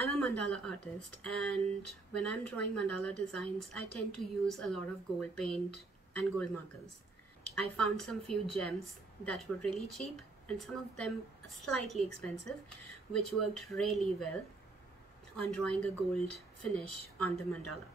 I'm a mandala artist, and when I'm drawing mandala designs, I tend to use a lot of gold paint and gold markers. I found some few gems that were really cheap and some of them slightly expensive, which worked really well on drawing a gold finish on the mandala.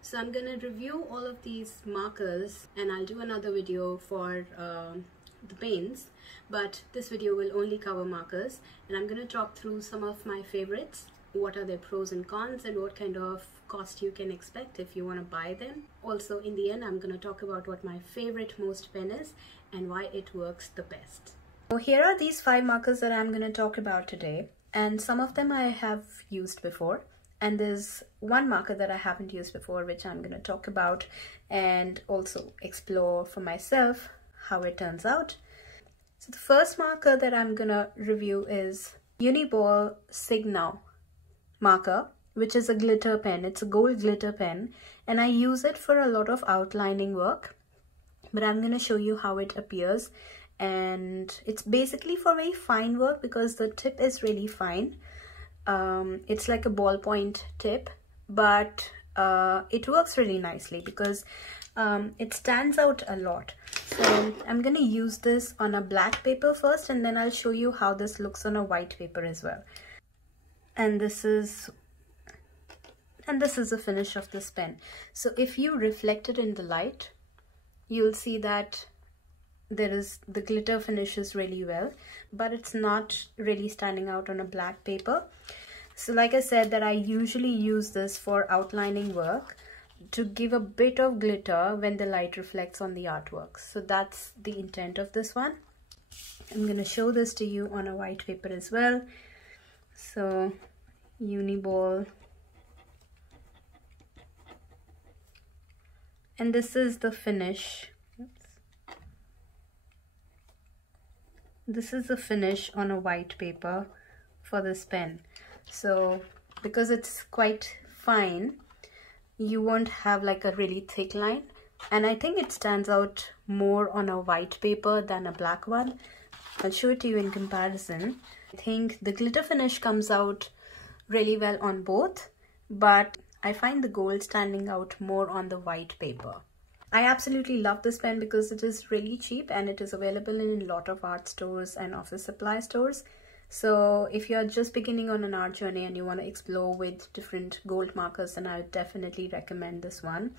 So I'm gonna review all of these markers, and I'll do another video for the paints, but this video will only cover markers, and I'm gonna talk through some of my favorites, what are their pros and cons, and what kind of cost you can expect if you want to buy them. Also, in the end, I'm going to talk about what my favorite most pen is and why it works the best. So here are these 5 markers that I'm going to talk about today, and some of them I have used before, and there's one marker that I haven't used before, which I'm going to talk about and also explore for myself how it turns out. So the first marker that I'm going to review is Uni-ball Posca marker, which is a glitter pen. It's a gold glitter pen, and I use it for a lot of outlining work, but I'm going to show you how it appears. And it's basically for very fine work because the tip is really fine. It's like a ballpoint tip, but it works really nicely because it stands out a lot. So I'm going to use this on a black paper first, and then I'll show you how this looks on a white paper as well. And this is the finish of this pen. So if you reflect it in the light, you'll see that the glitter finishes really well, but it's not really standing out on a black paper. So like I said, that I usually use this for outlining work to give a bit of glitter when the light reflects on the artwork. So that's the intent of this one. I'm going to show this to you on a white paper as well. So Uni-ball, and this is the finish. This is the finish on a white paper for this pen. So because it's quite fine, you won't have like a really thick line, and I think it stands out more on a white paper than a black one. I'll show it to you in comparison. I think the glitter finish comes out really well on both, but I find the gold standing out more on the white paper. I absolutely love this pen because it is really cheap and it is available in a lot of art stores and office supply stores. So if you're just beginning on an art journey and you want to explore with different gold markers, then I would definitely recommend this one.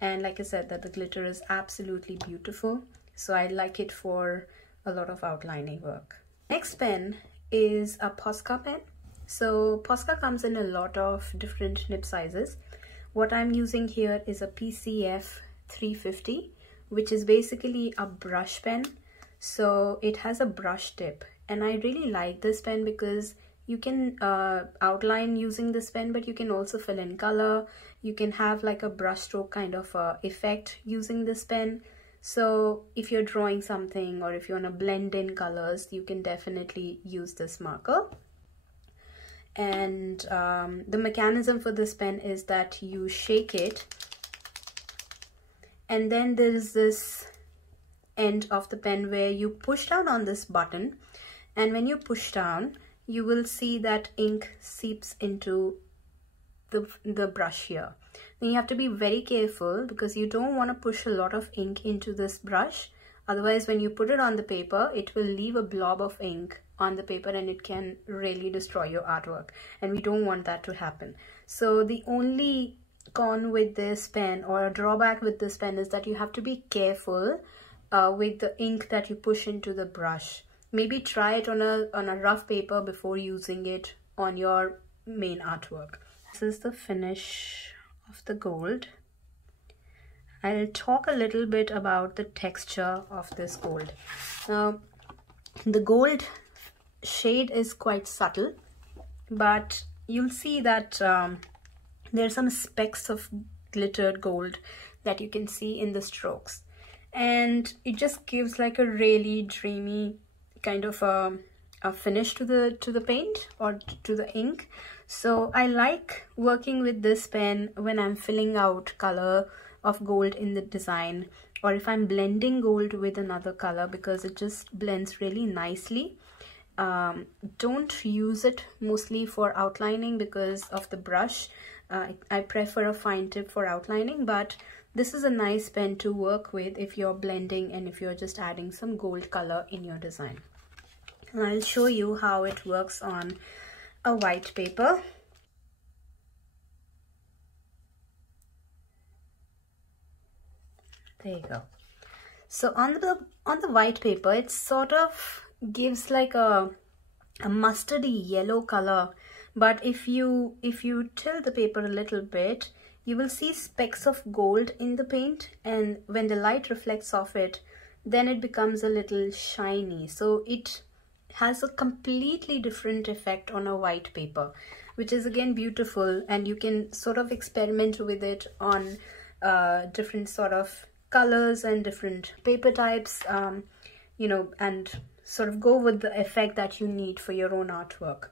And like I said, that the glitter is absolutely beautiful, so I like it for a lot of outlining work. Next pen is a Posca pen. So Posca comes in a lot of different nib sizes. What I'm using here is a PCF 350, which is basically a brush pen. So it has a brush tip, and I really like this pen because you can outline using this pen, but you can also fill in color. You can have like a brush stroke kind of effect using this pen. So if you're drawing something or if you want to blend in colors, you can definitely use this marker. And the mechanism for this pen is that you shake it, and then there is this end of the pen where you push down on this button, and when you push down, you will see that ink seeps into the brush here. Then you have to be very careful because you don't want to push a lot of ink into this brush. Otherwise, when you put it on the paper, it will leave a blob of ink on the paper and it can really destroy your artwork, and we don't want that to happen. So the only con with this pen, or a drawback with this pen, is that you have to be careful with the ink that you push into the brush. Maybe try it on a rough paper before using it on your main artwork. This is the finish of the gold. I'll talk a little bit about the texture of this gold. Now, the gold shade is quite subtle, but you'll see that there are some specks of glittered gold that you can see in the strokes, and it just gives like a really dreamy kind of a finish to the paint or to the ink. So I like working with this pen when I'm filling out color of gold in the design, or if I'm blending gold with another color, because it just blends really nicely don't use it mostly for outlining because of the brush. I prefer a fine tip for outlining, but this is a nice pen to work with if you're blending and if you're just adding some gold color in your design. And I'll show you how it works on a white paper. There you go. So on the white paper, it sort of gives like a mustardy yellow color, but if you tilt the paper a little bit, you will see specks of gold in the paint, and when the light reflects off it, then it becomes a little shiny. So it has a completely different effect on a white paper, which is again beautiful, and you can sort of experiment with it on different sort of colors and different paper types, you know, and sort of go with the effect that you need for your own artwork.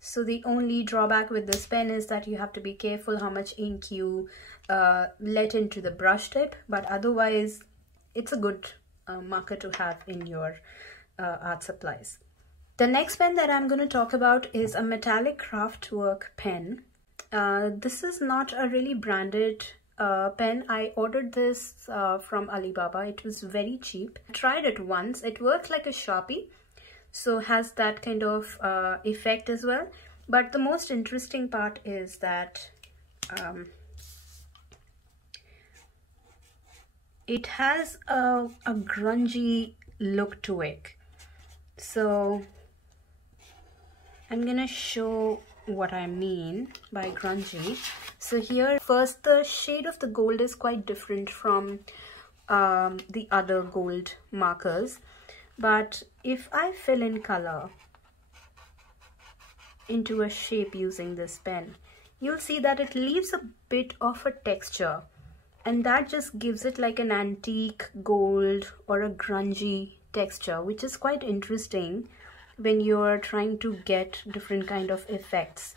So the only drawback with this pen is that you have to be careful how much ink you let into the brush tip, but otherwise it's a good marker to have in your art supplies. The next pen that I'm going to talk about is a metallic craftwork pen. This is not a really branded pen. I ordered this from Alibaba. It was very cheap. I tried it once. It works like a Sharpie, so has that kind of effect as well. But the most interesting part is that it has a grungy look to it. So I'm gonna show what I mean by grungy. So here, first, the shade of the gold is quite different from the other gold markers, but if I fill in color into a shape using this pen, you'll see that it leaves a bit of a texture, and that just gives it like an antique gold or a grungy texture, which is quite interesting when you're trying to get different kind of effects.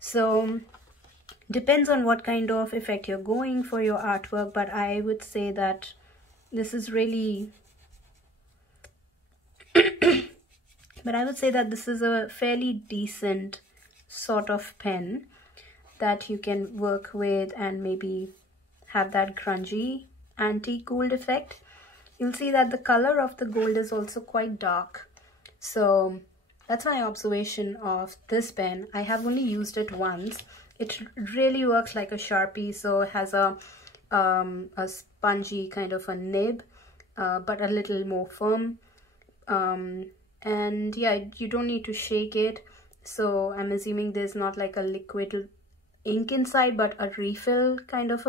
So depends on what kind of effect you're going for your artwork, but I would say that this is really but I would say that this is a fairly decent sort of pen that you can work with and maybe have that grungy antique gold effect. You'll see that the color of the gold is also quite dark. So that's my observation of this pen. I have only used it once. It really works like a Sharpie, so it has a spongy kind of a nib, but a little more firm. And yeah, you don't need to shake it. So I'm assuming there's not like a liquid ink inside, but a refill kind of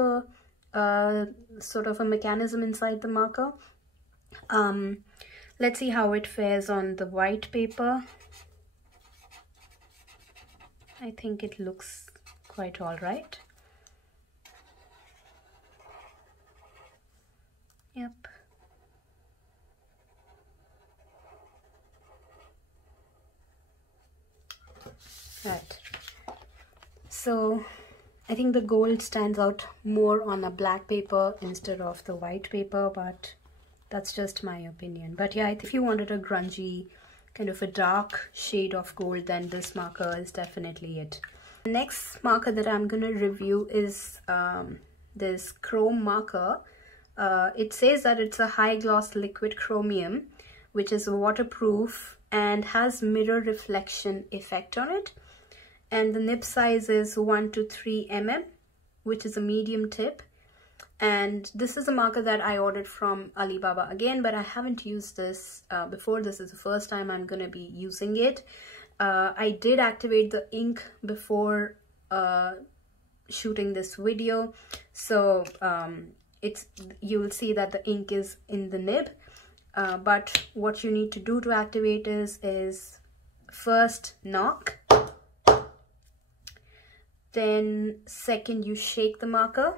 a sort of a mechanism inside the marker. Let's see how it fares on the white paper. I think it looks quite all right. Yep. Right. So I think the gold stands out more on a black paper instead of the white paper, but that's just my opinion. But yeah, if you wanted a grungy kind of a dark shade of gold, then this marker is definitely it. The next marker that I'm going to review is this chrome marker. It says that it's a high gloss liquid chromium, which is waterproof and has mirror reflection effect on it. And the nib size is 1 to 3 mm, which is a medium tip. And this is a marker that I ordered from Alibaba again, but I haven't used this before. This is the first time I'm going to be using it. I did activate the ink before shooting this video, so you will see that the ink is in the nib. But what you need to do to activate is first knock, then second you shake the marker,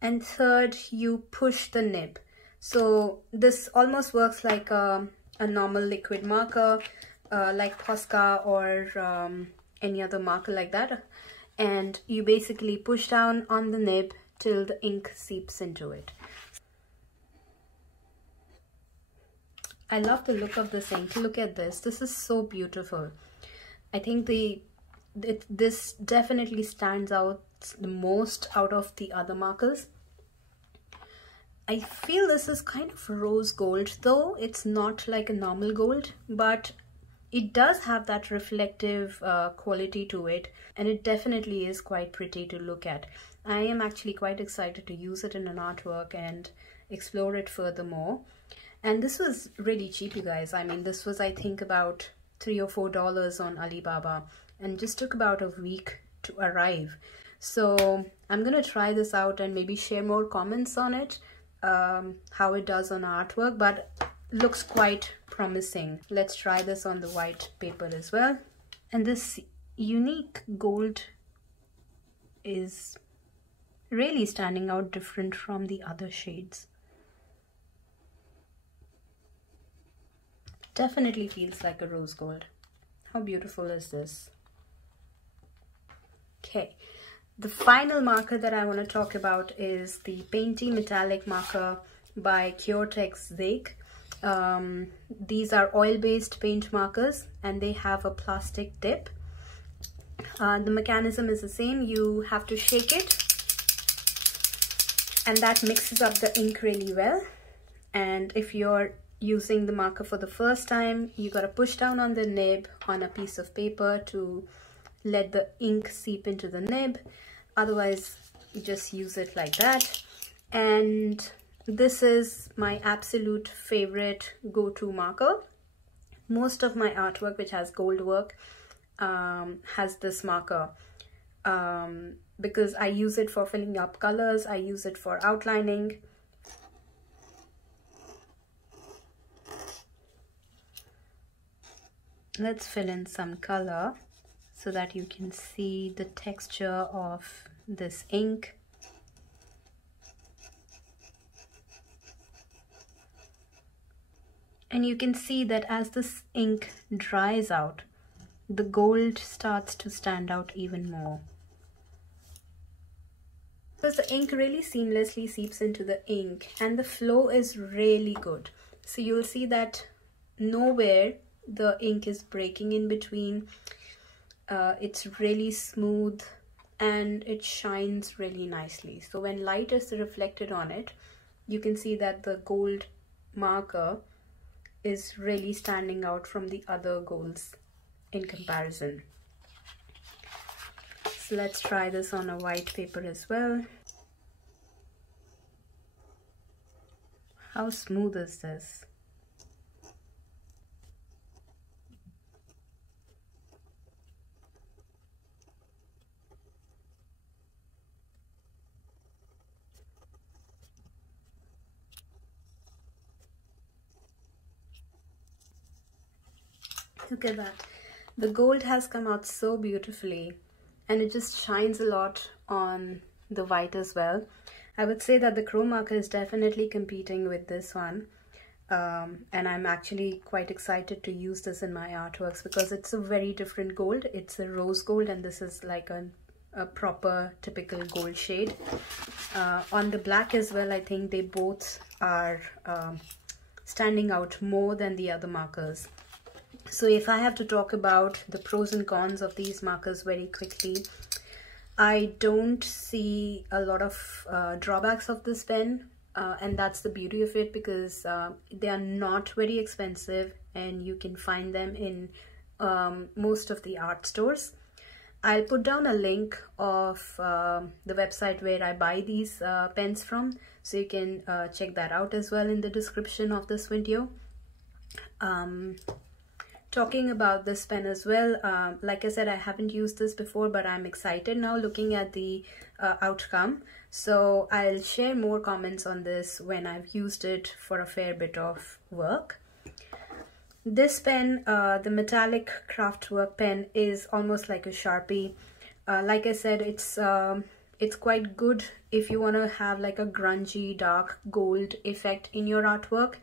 and third you push the nib. So this almost works like a normal liquid marker, like Posca or any other marker like that, and you basically push down on the nib till the ink seeps into it. I love the look of this ink. Look at this. This is so beautiful. I think this definitely stands out the most out of the other markers. I feel this is kind of rose gold, though it's not like a normal gold, but it does have that reflective quality to it, and it definitely is quite pretty to look at. I am actually quite excited to use it in an artwork and explore it furthermore. And this was really cheap, you guys. I mean, this was, I think, about $3 or $4 on Alibaba, and just took about a week to arrive. So I'm gonna try this out and maybe share more comments on it, how it does on artwork, but looks quite promising. Let's try this on the white paper as well. And this unique gold is really standing out different from the other shades. Definitely feels like a rose gold. How beautiful is this? Okay, the final marker that I want to talk about is the Painty Metallic marker by Kuretake Zig. These are oil-based paint markers, and they have a plastic tip. The mechanism is the same. You have to shake it, and that mixes up the ink really well. And if you're using the marker for the first time, you gotta push down on the nib on a piece of paper to let the ink seep into the nib. Otherwise, you just use it like that. And this is my absolute favorite go-to marker. Most of my artwork which has gold work has this marker, because I use it for filling up colors, I use it for outlining. Let's fill in some color so that you can see the texture of this ink. And you can see that as this ink dries out, the gold starts to stand out even more. Because the ink really seamlessly seeps into the ink, and the flow is really good. So you'll see that nowhere the ink is breaking in between. It's really smooth and it shines really nicely. So when light is reflected on it, you can see that the gold marker is really standing out from the other golds in comparison. So let's try this on a white paper as well. How smooth is this? Look at that. The gold has come out so beautifully, and it just shines a lot on the white as well. I would say that the chrome marker is definitely competing with this one, and I'm actually quite excited to use this in my artworks because it's a very different gold. It's a rose gold, and this is like a proper typical gold shade. On the black as well, I think they both are standing out more than the other markers. So if I have to talk about the pros and cons of these markers very quickly, I don't see a lot of drawbacks of this pen, and that's the beauty of it, because they are not very expensive and you can find them in most of the art stores. I'll put down a link of the website where I buy these pens from, so you can check that out as well in the description of this video. Talking about this pen as well, like I said, I haven't used this before, but I'm excited now looking at the outcome. So I'll share more comments on this when I've used it for a fair bit of work. This pen, the metallic craftwork pen, is almost like a Sharpie. Like I said, it's quite good if you want to have like a grungy dark gold effect in your artwork.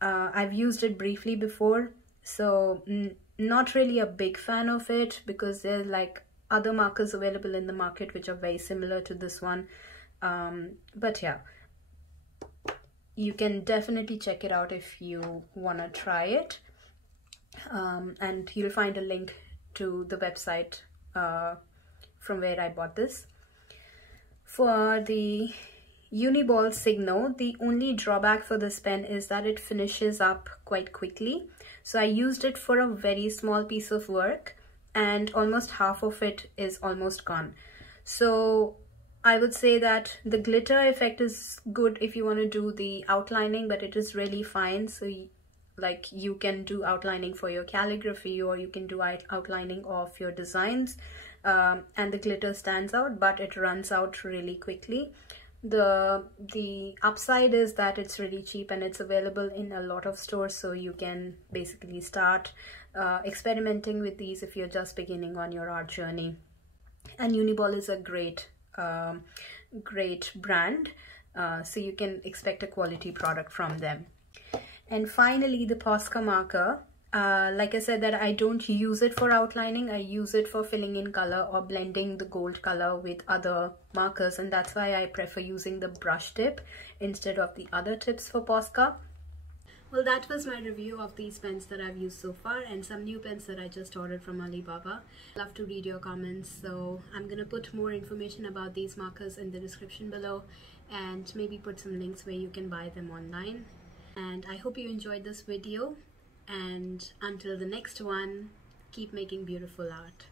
I've used it briefly before, so not really a big fan of it, because there's like other markers available in the market which are very similar to this one. But yeah, you can definitely check it out if you want to try it. And you'll find a link to the website from where I bought this. For the Uni-ball Signo, the only drawback for this pen is that it finishes up quite quickly. So I used it for a very small piece of work and almost half of it is almost gone. So I would say that the glitter effect is good if you want to do the outlining, but it is really fine. So like you can do outlining for your calligraphy, or you can do outlining of your designs, and the glitter stands out, but it runs out really quickly. The upside is that it's really cheap and it's available in a lot of stores, so you can basically start experimenting with these if you're just beginning on your art journey. And Uni-ball is a great brand, so you can expect a quality product from them. And finally, the Posca marker. Like I said, that I don't use it for outlining. I use it for filling in color or blending the gold color with other markers, and that's why I prefer using the brush tip instead of the other tips for Posca. Well, that was my review of these pens that I've used so far, and some new pens that I just ordered from Alibaba. Love to read your comments, so I'm gonna put more information about these markers in the description below, and maybe put some links where you can buy them online. And I hope you enjoyed this video, and until the next one, keep making beautiful art.